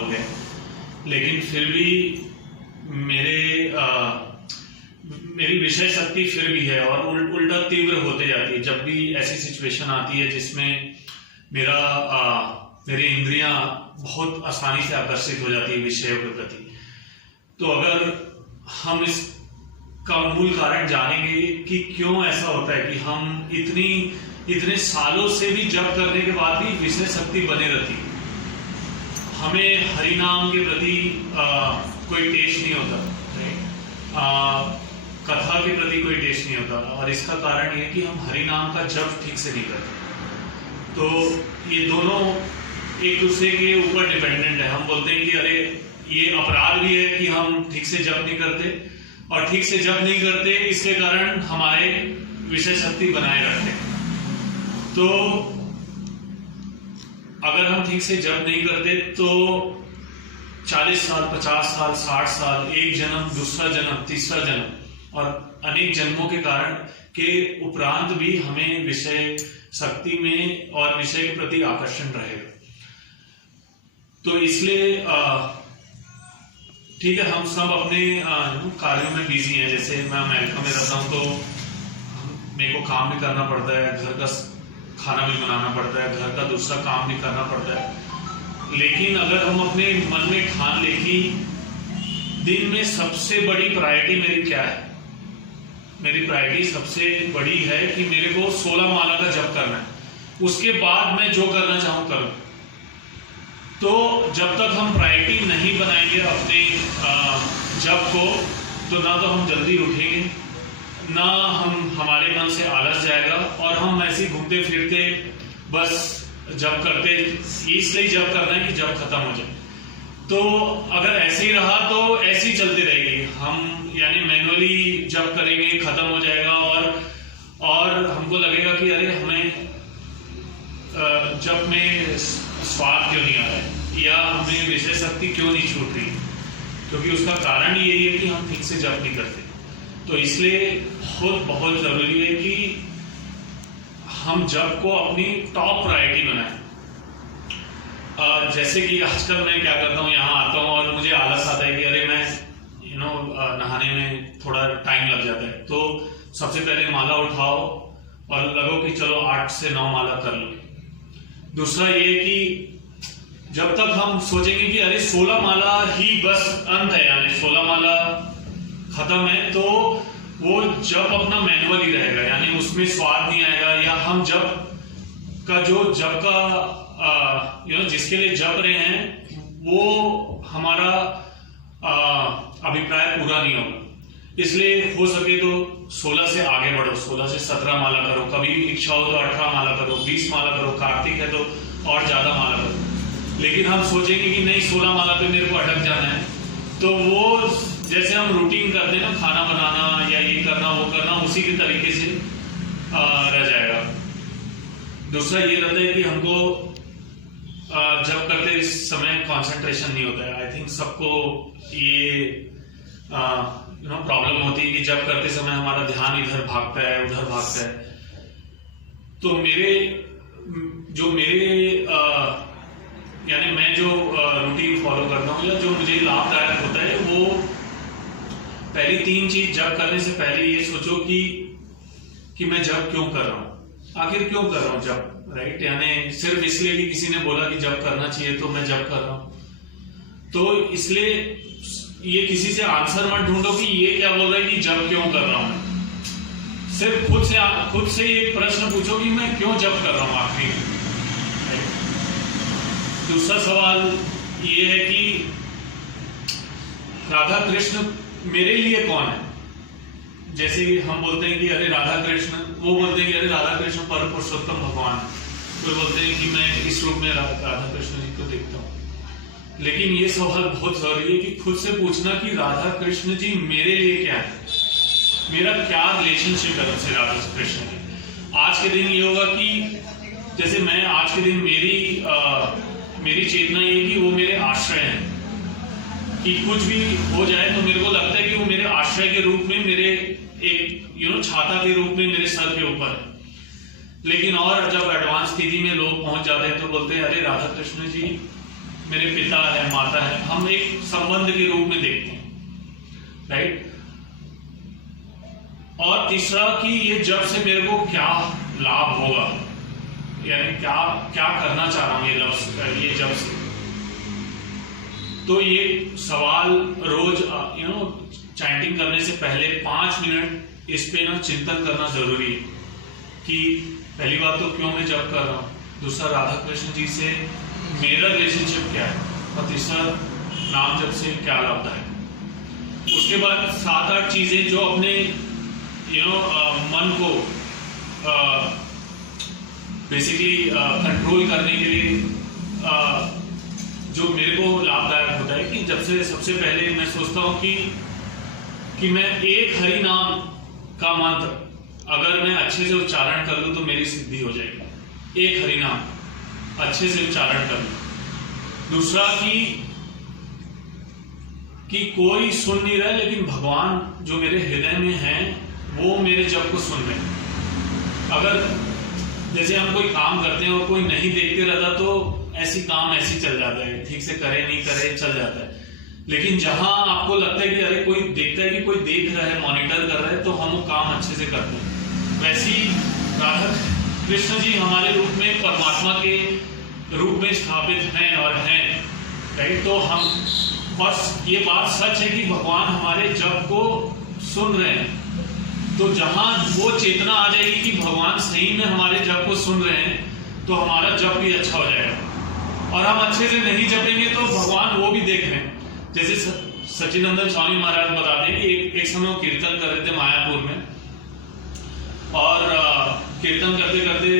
हो गए, लेकिन फिर भी मेरी विषय शक्ति फिर भी है और उल्टा तीव्र होते जाती है। जब भी ऐसी सिचुएशन आती है जिसमें मेरी इंद्रियां बहुत आसानी से आकर्षित हो जाती है विषयों के प्रति, तो अगर हम इसका मूल कारण जानेंगे कि क्यों ऐसा होता है कि हम इतने सालों से भी जप करने के बाद भी विषय शक्ति बने रहती है, हमें हरि नाम के प्रति कोई टेस्ट नहीं होता, कथा के प्रति कोई टेस्ट नहीं होता, और इसका कारण ये कि हम हरि नाम का जप ठीक से नहीं करते। तो ये दोनों एक दूसरे के ऊपर डिपेंडेंट है। हम बोलते हैं कि अरे ये अपराध भी है कि हम ठीक से जप नहीं करते, और ठीक से जप नहीं करते इसके कारण हमारे विषय शक्ति बनाए रखते। तो अगर हम ठीक से जप नहीं करते तो 40 साल, 50 साल, 60 साल, एक जन्म, दूसरा जन्म, तीसरा जन्म और अनेक जन्मों के कारण के उपरांत भी हमें विषय शक्ति में और विषय के प्रति आकर्षण रहेगा। तो इसलिए ठीक है, हम सब अपने कार्यों में बिजी हैं। जैसे मैं अमेरिका में रहता हूँ तो मेरे को काम भी करना पड़ता है, घर का खाना भी बनाना पड़ता है, घर का दूसरा काम भी करना पड़ता है। लेकिन अगर हम अपने मन में ठान ले कि दिन में सबसे बड़ी प्रायोरिटी मेरी क्या है, मेरी प्रायोरिटी सबसे बड़ी है कि मेरे को 16 माला का जप करना है, उसके बाद मैं जो करना चाहूँ करूँ। तो जब तक हम प्रायोरिटी नहीं बनाएंगे अपने जप को, तो ना तो हम जल्दी उठेंगे, ना हमारे मन से आलस जाएगा, और हम ऐसे घूमते फिरते बस जप करते, इसलिए जप करना है कि जप खत्म हो जाए। तो अगर ऐसे ही रहा तो ऐसे ही चलते रहेगी, हम यानी मैनुअली जप करेंगे, खत्म हो जाएगा, और हमको लगेगा कि अरे हमें जप में स्वाद क्यों नहीं आ रहा है, या हमें विषय शक्ति क्यों नहीं छूट रही, क्योंकि उसका कारण यही है कि हम ठीक से जप नहीं करते। तो इसलिए बहुत जरूरी है कि हम जप को अपनी टॉप प्रायोरिटी बनाएं। जैसे कि आजकल मैं क्या करता हूँ, यहाँ आता हूँ और मुझे आलस आता है कि अरे मैं नहाने में थोड़ा टाइम लग जाता है, तो सबसे पहले माला उठाओ और लगो कि चलो 8 से 9 माला कर लो। दूसरा ये कि जब तक हम सोचेंगे कि अरे 16 माला ही बस अंत है, यानी 16 माला खत्म है, तो वो जप अपना मैनुअल ही रहेगा, यानी उसमें स्वाद नहीं आएगा, या हम जप का जिसके लिए जप रहे हैं वो हमारा अभिप्राय पूरा नहीं होगा। इसलिए हो सके तो 16 से आगे बढ़ो, 16 से 17 माला करो, कभी इच्छा हो तो 18 माला करो, 20 माला करो, कार्तिक है तो और ज्यादा माला करो। लेकिन हम सोचेंगे कि नहीं 16 माला पे मेरे को अटक जाना है, तो वो जैसे हम रूटीन करते हैं ना, खाना बनाना या ये करना वो करना, उसी के तरीके से रह जाएगा। दूसरा ये रहता है कि हमको जब करते समय कंसंट्रेशन नहीं होता है। आई थिंक सबको ये प्रॉब्लम होती है कि जब करते समय हमारा ध्यान इधर भागता है, उधर भागता है। तो यानी मैं जो रूटीन फॉलो करता हूँ या जो मुझे लाभदायक होता है, वो पहली 3 चीज जब करने से पहले ये सोचो कि मैं जब क्यों कर रहा हूँ, आखिर क्यों कर रहा हूँ जब, राइट। यानी सिर्फ इसलिए कि किसी ने बोला कि जब करना चाहिए तो मैं जब कर रहा हूँ। तो इसलिए ये किसी से आंसर मत ढूंढो कि ये क्या बोल रहा है कि जब क्यों कर रहा हूँ। सिर्फ खुद से एक प्रश्न पूछो कि मैं क्यों जब कर रहा हूँ आखिर। दूसरा सवाल ये है कि राधा कृष्ण मेरे लिए कौन है। जैसे हम बोलते हैं कि अरे राधा कृष्ण, वो बोलते हैं कि अरे राधा कृष्ण परम पुरुषोत्तम भगवान, कोई बोलते हैं कि मैं इस रूप में राधा कृष्ण जी को देखता हूँ। लेकिन ये सवाल बहुत जरूरी है कि खुद से पूछना कि राधा कृष्ण जी मेरे लिए क्या है, मेरा क्या रिलेशनशिप है उनसे राधा कृष्ण जी। आज के दिन ये होगा कि जैसे मैं आज के दिन मेरी चेतना ये कि वो मेरे आश्रय हैं, कि कुछ भी हो जाए तो मेरे को लगता है कि वो मेरे आश्रय के रूप में, मेरे एक छाता के रूप में मेरे सर के ऊपर है। लेकिन और जब एडवांस स्थिति में लोग पहुंच जाते हैं तो बोलते हैं अरे राधा कृष्ण जी मेरे पिता है, माता है, हम एक संबंध के रूप में देखते हैं, राइट। और तीसरा कि ये जब से मेरे को क्या लाभ होगा, यानी क्या क्या करना चाह रहा हूं ये जब से। तो ये सवाल रोज चैंटिंग करने से पहले 5 मिनट इस पे चिंतन करना जरूरी है कि पहली बात तो क्यों मैं जप कर रहा हूँ, दूसरा राधा कृष्ण जी से मेरा रिलेशनशिप क्या है, और तीसरा नाम जप से क्या लाभदायक। उसके बाद 7-8 चीजें जो अपने मन को बेसिकली कंट्रोल करने के लिए जो मेरे को लाभदायक होता है कि जब से सबसे पहले मैं सोचता हूँ कि मैं एक हरि नाम का मंत्र अगर मैं अच्छे से उच्चारण कर लूँ तो मेरी सिद्धि हो जाएगी। एक हरि नाम अच्छे से उच्चारण कर लूँ। दूसरा कि कोई सुन नहीं रहा लेकिन भगवान जो मेरे हृदय में हैं वो मेरे जप को सुन रहे हैं। अगर जैसे हम कोई काम करते हैं और कोई नहीं देखते रहता तो ऐसी काम ऐसी चल जाता है, ठीक से करे नहीं करे चल जाता है। लेकिन जहां आपको लगता है कि अरे कोई देखता है कि कोई देख रहा है, मॉनिटर कर रहा है, तो हम वो काम अच्छे से करते हैं। वैसे ही राधा कृष्ण जी हमारे रूप में परमात्मा के रूप में स्थापित हैं और हैं, राइट। तो हम बस ये बात सच है कि भगवान हमारे जप को सुन रहे हैं। तो जहां वो चेतना आ जाएगी कि भगवान सही में हमारे जप को सुन रहे हैं तो हमारा जप भी अच्छा हो जाएगा। और हम अच्छे से नहीं जपेंगे तो भगवान वो भी देख रहे हैं। जैसे सच्चिदानंद स्वामी महाराज बताते हैं कि एक समय वो कीर्तन कर रहे थे मायापुर में, और कीर्तन करते करते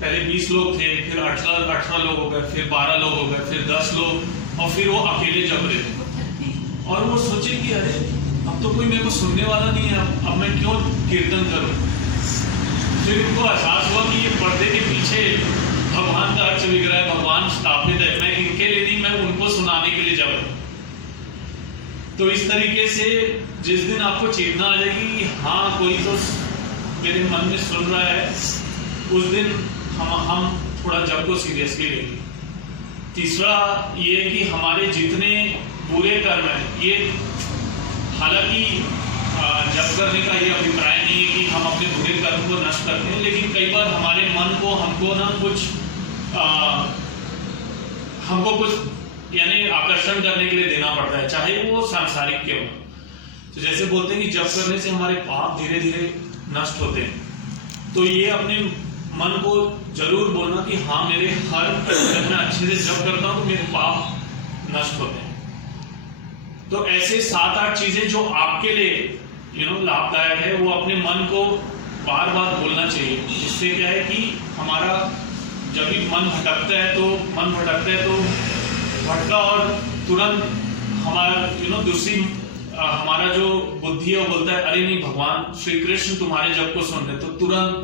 पहले 20 लोग थे, फिर 18 लोग हो गए, फिर 12 लोग हो गए, फिर 10 लोग, और फिर वो अकेले जप रहे थे। और वो सोचे कि अरे अब तो कोई मेरे को सुनने वाला नहीं है, अब मैं क्यों कीर्तन करूं। फिर उनको एहसास हुआ कि ये पर्दे के पीछे भगवान का अर्थ विग्रह है, भगवान स्थापित है, मैं इनके लिए नहीं, मैं उनको सुनाने के लिए जप। तो इस तरीके से जिस दिन आपको चेतना आ जाएगी कि हाँ कोई तो मेरे मन में सुन रहा है, उस दिन हम थोड़ा जप को सीरियसली लेंगे। तीसरा ये कि हमारे जितने बुरे कर्म है, ये हालांकि जप करने का ये अभिप्राय नहीं है कि हम अपने बुरे कर्म को नष्ट करते हैं, लेकिन कई बार हमारे मन को हमको कुछ यानी आकर्षण करने के लिए देना पड़ता है, चाहे वो सांसारिक क्यों। तो जैसे बोलते हैं कि जप करने से हमारे पाप धीरे धीरे नष्ट होते हैं। तो ये अपने मन को जरूर बोलना कि हाँ मेरे हर जब मैं अच्छे से जप करता हूँ तो मेरे पाप नष्ट होते हैं। तो ऐसे 7-8 चीजें जो आपके लिए लाभदायक है वो अपने मन को बार बार बोलना चाहिए। इससे क्या है कि हमारा जब भी मन भटकता है तो भटका और तुरंत हमारा दूसरी हमारा जो बुद्धि है वो बोलता है अरे नहीं भगवान श्री कृष्ण तुम्हारे जप को सुन रहे, तो तुरंत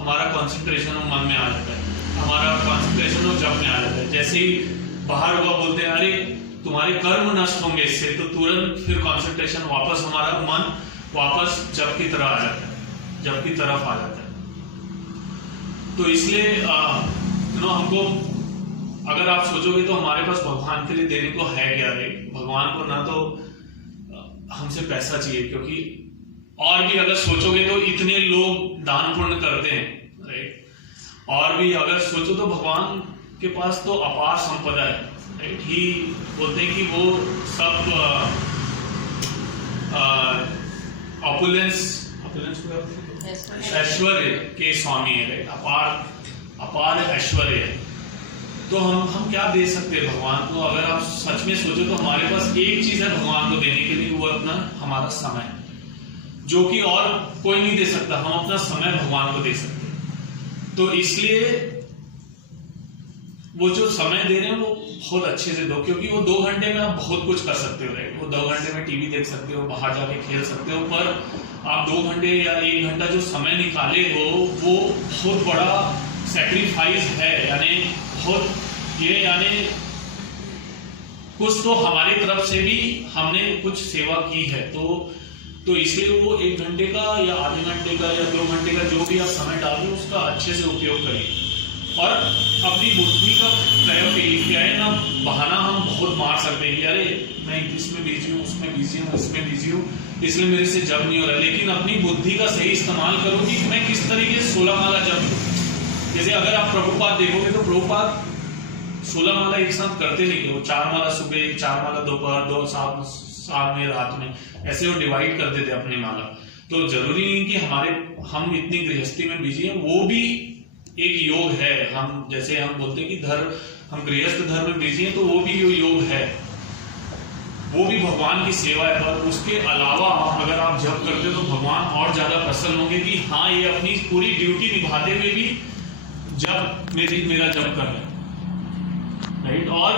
हमारा कंसंट्रेशन मन में आ जाता है, हमारा कंसंट्रेशन जप में आ जाता है। जैसे ही बाहर हुआ बोलते हैं अरे तुम्हारे कर्म नष्ट होंगे इससे, तो तुरंत फिर कंसंट्रेशन वापस हमारा मन वापस जप की तरफ आ जाता है। तो इसलिए हमको अगर आप सोचोगे तो हमारे पास भगवान के लिए देने को है क्या रे। भगवान को ना तो हमसे पैसा चाहिए, क्योंकि और भी अगर सोचोगे तो इतने लोग दान पुण्य करते हैं, राइट। और भी अगर सोचो तो भगवान के पास तो अपार संपदा है, राइट। ही बोलते हैं कि वो सब ऐश्वर्य के स्वामी है, राइट। अपार ऐश्वर्य है। तो हम क्या दे सकते हैं भगवान को। अगर आप सच में सोचो तो हमारे पास एक चीज है भगवान को देने के लिए, वो अपना हमारा समय, जो कि और कोई नहीं दे सकता। हम अपना समय भगवान को दे सकते हैं। तो इसलिए वो जो समय दे रहे हैं वो बहुत अच्छे से दो, क्योंकि वो 2 घंटे में आप बहुत कुछ कर सकते हो, राइट। वो 2 घंटे में टीवी देख सकते हो, बाहर जाके खेल सकते हो, पर आप 2 घंटे या 1 घंटा जो समय निकाले हो वो बहुत बड़ा सैक्रिफाइस है। यानी कुछ तो हमारी तरफ से भी हमने कुछ सेवा की है। तो इसलिए वो 1 घंटे का या आधे घंटे का या 2 घंटे का जो भी आप समय डाल रहे हो उसका अच्छे से उपयोग करिए। और अपनी बुद्धि का प्रयोग किया है ना, बहाना हम बहुत मार सकते हैं, अरे मैं इसमें बिजी हूँ, उसमें बिजी हूँ, इसमें बिजी हूँ, इसलिए मेरे से जप नहीं हो रहा। लेकिन अपनी बुद्धि का सही इस्तेमाल करो कि मैं किस तरीके से 16 माला जप करूं। जैसे अगर आप प्रभुपाद देखोगे तो प्रभुपाद 16 माला एक साथ करते नहीं थे, वो 4 माला सुबह, 4 माला दोपहर, 2 शाम में, रात में, ऐसे वो डिवाइड करते थे अपनी माला। तो जरूरी नहीं कि हम इतनी गृहस्थी में बिजी हैं, वो भी एक योग है। हम जैसे हम बोलते हैं कि हम गृहस्थ धर्म में बिजी हैं, तो वो भी योग है, वो भी भगवान की सेवा है। और उसके अलावा अगर आप जप करते हो तो भगवान और ज्यादा प्रसन्न होंगे कि हाँ, ये अपनी पूरी ड्यूटी निभाते हुए भी मेरा जप कर रहे हैं, राइट। और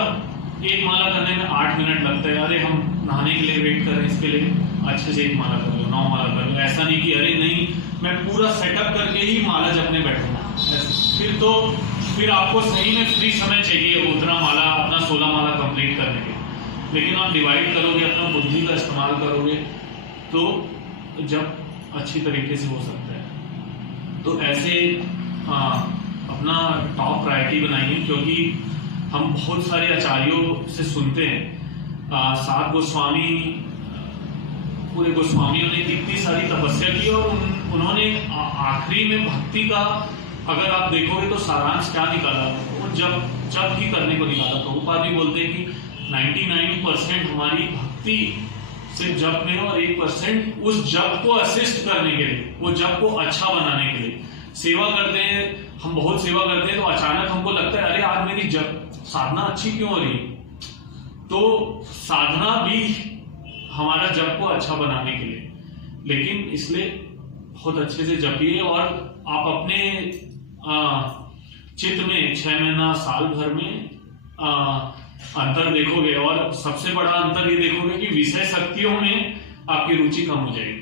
एक माला करने में 8 मिनट लगता है, अरे हम नहाने के लिए वेट कर रहे हैं, इसके लिए अच्छे से एक माला कर लो, 9 माला कर लो। ऐसा नहीं कि अरे नहीं, मैं पूरा सेटअप करके ही माला जपने बैठूंगा, फिर आपको सही में फ्री समय चाहिए उतना माला, अपना 16 माला कंप्लीट करने के। लेकिन आप डिवाइड करोगे, अपना बुद्धि का इस्तेमाल करोगे, तो जब अच्छी तरीके से हो सकता है। तो ऐसे अपना टॉप प्रायोरिटी बनाइए, क्योंकि हम बहुत सारे आचार्यों से सुनते हैं, 7 गोस्वामी, पूरे गोस्वामियों ने कितनी सारी तपस्या की, और उन्होंने आखिरी में भक्ति का अगर आप देखोगे तो सारांश क्या निकाला, वो जब ही करने को निकाला। प्रभुपाद भी बोलते हैं कि 99% हमारी भक्ति सिर्फ जप में, और 1% उस जप को असिस्ट करने के लिए, वो जप को अच्छा बनाने के लिए। सेवा करते हैं, हम बहुत सेवा करते हैं, तो अचानक हमको लगता है अरे आज मेरी जप साधना अच्छी क्यों हो रही है, तो साधना भी हमारा जप को अच्छा बनाने के लिए। लेकिन इसलिए बहुत अच्छे से जपिए, और आप अपने चित्त में 6 महीना, साल भर में अंतर देखोगे, और सबसे बड़ा अंतर ये देखोगे कि विषय शक्तियों में आपकी रुचि कम हो जाएगी।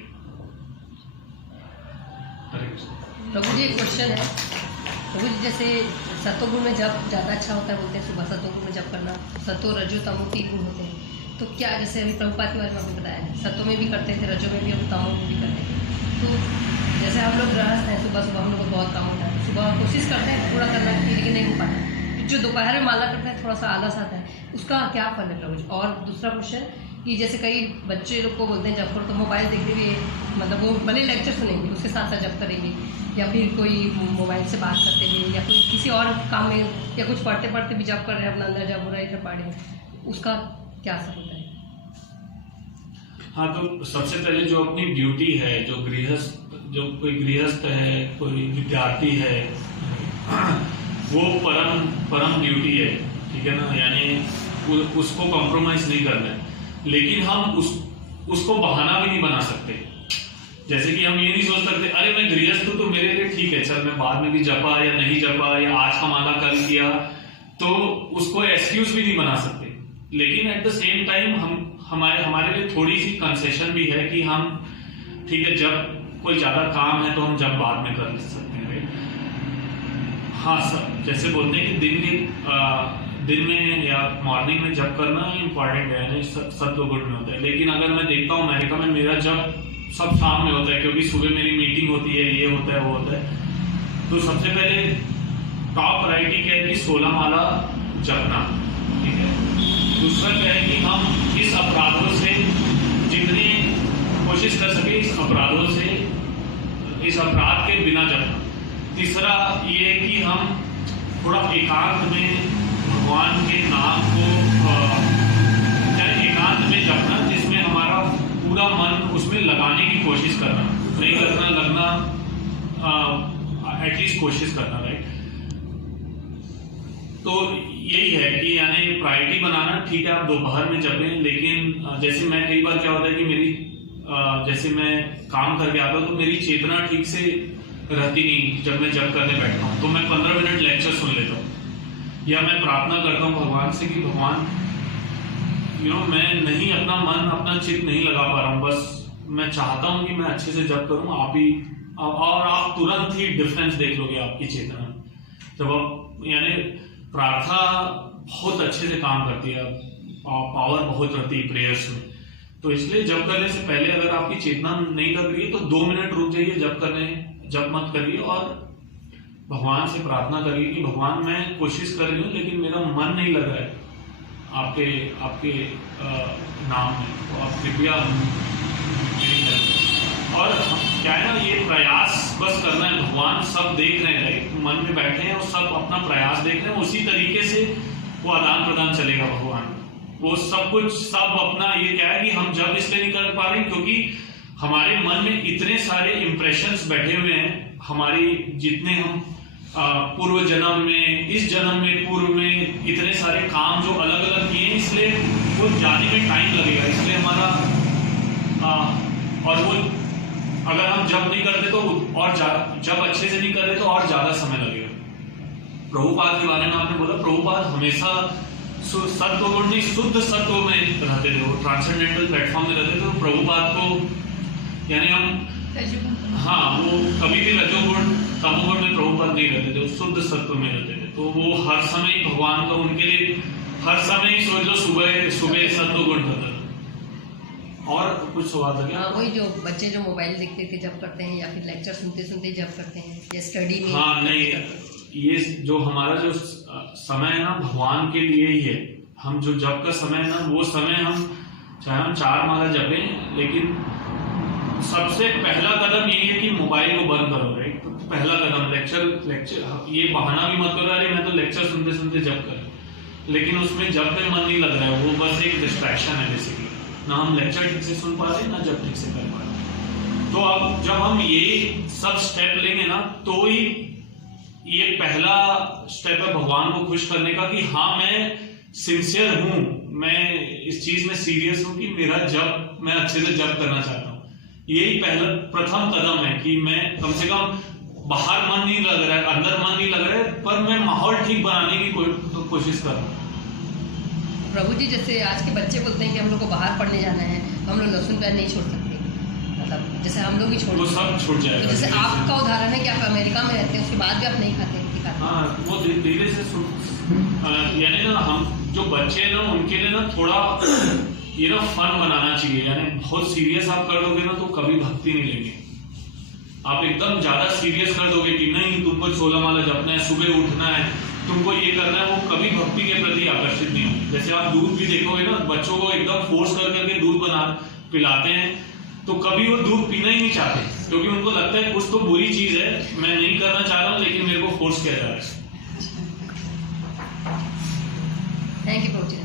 प्रभु जी, एक क्वेश्चन है। प्रभु जी, जैसे सत्वगुण में जप ज़्यादा अच्छा होता है, बोलते हैं सुबह सत्वगुण में जप करना, सत्व रजो तमो 3 गुण होते हैं, तो क्या जैसे अभी प्रभुपाद के बारे में आपने बताया, सत्व में भी करते थे, रजो में भी, और तमो में भी करते थे। तो जैसे हम लोग गृहस्थ हैं, सुबह हम लोग को बहुत काम होता है, सुबह कोशिश करते हैं पूरा करना की, लेकिन नहीं हो पाता। जो दोपहर में माला करता है थोड़ा सा आलस आता है, उसका क्या फल है प्रभु जी? और दूसरा क्वेश्चन कि जैसे कई बच्चे लोग को बोलते हैं जब करो, तो मोबाइल देखते हुए, मतलब वो भले लेक्चर सुनेंगे, उसके साथ साथ जब करेंगे, या फिर कोई मोबाइल से बात करते हुए, या कोई किसी और काम में, या कुछ पढ़ते पढ़ते भी जब कर रहे हैं, अपना अंदर जब हो रहा है पढ़े, उसका क्या असर होता है? हाँ, तो सबसे पहले जो अपनी ड्यूटी है, जो कोई गृहस्थ है, कोई विद्यार्थी है, वो परम ड्यूटी है, ठीक है ना, यानी उसको कॉम्प्रोमाइज नहीं करना है। लेकिन हम उसको बहाना भी नहीं बना सकते। जैसे कि हम ये नहीं सोच सकते अरे मैं गृहस्थ हूं तो मेरे लिए ठीक है, चल मैं बाद में भी जपा या नहीं जपा, या आज का माला कल किया, तो उसको एक्सक्यूज भी नहीं बना सकते। लेकिन एट द सेम टाइम हमारे लिए थोड़ी सी कंसेशन भी है कि हम ठीक है, जब कोई ज्यादा काम है तो हम जब बाद में कर सकते हैं, राइट। हाँ सर, जैसे बोलते हैं कि दिन में या मॉर्निंग में जब करना इम्पॉर्टेंट है, यानी सत्व गुण में होता है। लेकिन अगर मैं देखता हूँ अमेरिका में, मेरा जब सब शाम में होता है, क्योंकि सुबह मेरी मीटिंग होती है, ये होता है, वो होता है। तो सबसे पहले टॉप प्रायोरिटी क्या है कि 16 माला जपना, ठीक है। दूसरा क्या है कि हम इस अपराधों से जितनी कोशिश कर सके, इस अपराध के बिना जपना। तीसरा ये है कि हम थोड़ा एकांत में भगवान के नाम को एकांत में जपना, जिसमें हमारा पूरा मन उसमें लगाने की कोशिश करना, नहीं लगना एटलीस्ट कोशिश करना, राइट। तो यही है कि यानी प्रायोरिटी बनाना, ठीक है, आप दोपहर में जपें। लेकिन जैसे मैं कई बार क्या होता है कि मेरी जैसे मैं काम करके आता हूँ तो मेरी चेतना ठीक से रहती नहीं, जब मैं जप करने बैठता हूँ तो मैं 15 मिनट लेक्चर सुन लेता हूँ, या मैं प्रार्थना करता हूँ भगवान से कि भगवान मैं नहीं, अपना मन, अपना चित्त नहीं लगा पा रहा हूँ, बस मैं चाहता हूँ कि मैं अच्छे से जप करूँ, और आप तुरंत ही डिफरेंस देख लोगे आपकी चेतना में। जब आप यानी प्रार्थना बहुत अच्छे से काम करती है, पावर बहुत रहती है प्रेयर्स में। तो इसलिए जप करने से पहले अगर आपकी चेतना नहीं लग रही है तो 2 मिनट रुक जाइए, जप मत करिए, और भगवान से प्रार्थना करिए कि भगवान मैं कोशिश कर रही हूँ लेकिन मेरा मन नहीं लग रहा है आपके आपके नाम में, तो आप कृपया मेरी हेल्प। और क्या है ना, ये प्रयास बस करना है, भगवान सब देख रहे हैं, मन में बैठे हैं और सब अपना प्रयास देख रहे हैं, उसी तरीके से वो आदान प्रदान चलेगा भगवान, वो सब कुछ सब अपना। ये क्या है कि हम जब इसलिए नहीं कर पा रहे क्योंकि हमारे मन में इतने सारे इंप्रेशंस बैठे हुए हैं, हमारी जितने हम पूर्व जन्म में, इस जन्म में, पूर्व में इतने सारे काम जो अलग अलग किए, इसलिए वो जाने में टाइम लगेगा, इसलिए हमारा और वो अगर हम जब नहीं करते तो और जब अच्छे से नहीं कर रहे तो और ज्यादा समय लगेगा। प्रभुपाद के बारे में आपने बोला, प्रभुपाद हमेशा सत्व गुण नहीं, शुद्ध सत्व में रहते थे, वो ट्रांसेंडेंटल प्लेटफॉर्म में रहते थे। तो प्रभुपाद को यानी हम वो कभी भी रजोगुण तमोगुण में प्रभुपाद नहीं रहते थे, वो शुद्ध सत्व में रहते थे। तो वो हर समय भगवान का उनके लिए हर समय ही सोच लो सुबह सत्व गुण रहता था। और कुछ सवाल लगे? हाँ, वही जो बच्चे जो मोबाइल देखते थे जब करते हैं, या फिर लेक्चर सुनते सुनते जब करते हैं, या स्टडी में। हाँ नहीं, ये जो हमारा जो समय है ना भगवान के लिए ही है। हम जो जब का समय है ना, वो समय हम चाहे हम 4 माला जपें, लेकिन सबसे पहला कदम यही है कि मोबाइल को बंद करो। राइट, तो पहला कदम लेक्चर ये बहाना भी मत करो अरे मैं तो लेक्चर सुनते सुनते जब कर, लेकिन उसमें जब में मन नहीं लग रहा है, वो बस एक डिस्ट्रैक्शन है बेसिकली। ना हम लेक्चर ठीक से सुन पा रहे, ना जब ठीक से कर पा रहे। तो अब जब हम ये सब स्टेप लेंगे ना, तो ही ये पहला स्टेप है भगवान को खुश करने का कि हाँ मैं सिंसियर हूं, मैं इस चीज में सीरियस हूं कि मेरा जब मैं अच्छे से जब करना चाहता हूं। यही पहला प्रथम कदम है कि मैं कम से कम बाहर मन नहीं लग रहा है, अंदर मन नहीं लग रहा है, पर मैं माहौल ठीक बनाने की कोशिश कर रहा हूँ। प्रभु जी, जैसे आज के बच्चे बोलते हैं कि हम लोग को बाहर पढ़ने जाना है, तो हम लोग लहसुन प्याज नहीं छोड़ सकते, मतलब जैसे हम लोग भी छोड़, वो सब छूट जाएगा। तो जैसे आपका उदाहरण है कि आप अमेरिका में रहते हैं, उसके बाद भी आप नहीं खाते, हाँ वो धीरे से यानी ना हम जो बच्चे हैं ना उनके लिए ना थोड़ा ये ना फन बनाना चाहिए। यानी बहुत सीरियस आप कर दोगे ना तो कभी भक्ति नहीं लेंगे। आप एकदम ज्यादा सीरियस कर दोगे कि नहीं तुमको 16 माला जपना है, सुबह उठना है, तुमको ये करना है, वो कभी भक्ति के प्रति आकर्षित नहीं होंगे। जैसे आप दूध भी देखोगे ना, बच्चों को एकदम फोर्स कर करके दूध पिलाते हैं, तो कभी वो दूध पीना ही नहीं चाहते, क्योंकि उनको लगता है कुछ तो बुरी चीज है, मैं नहीं करना चाह रहा हूँ लेकिन मेरे को फोर्स किया जा रहा है। थैंक यू प्रभु जी।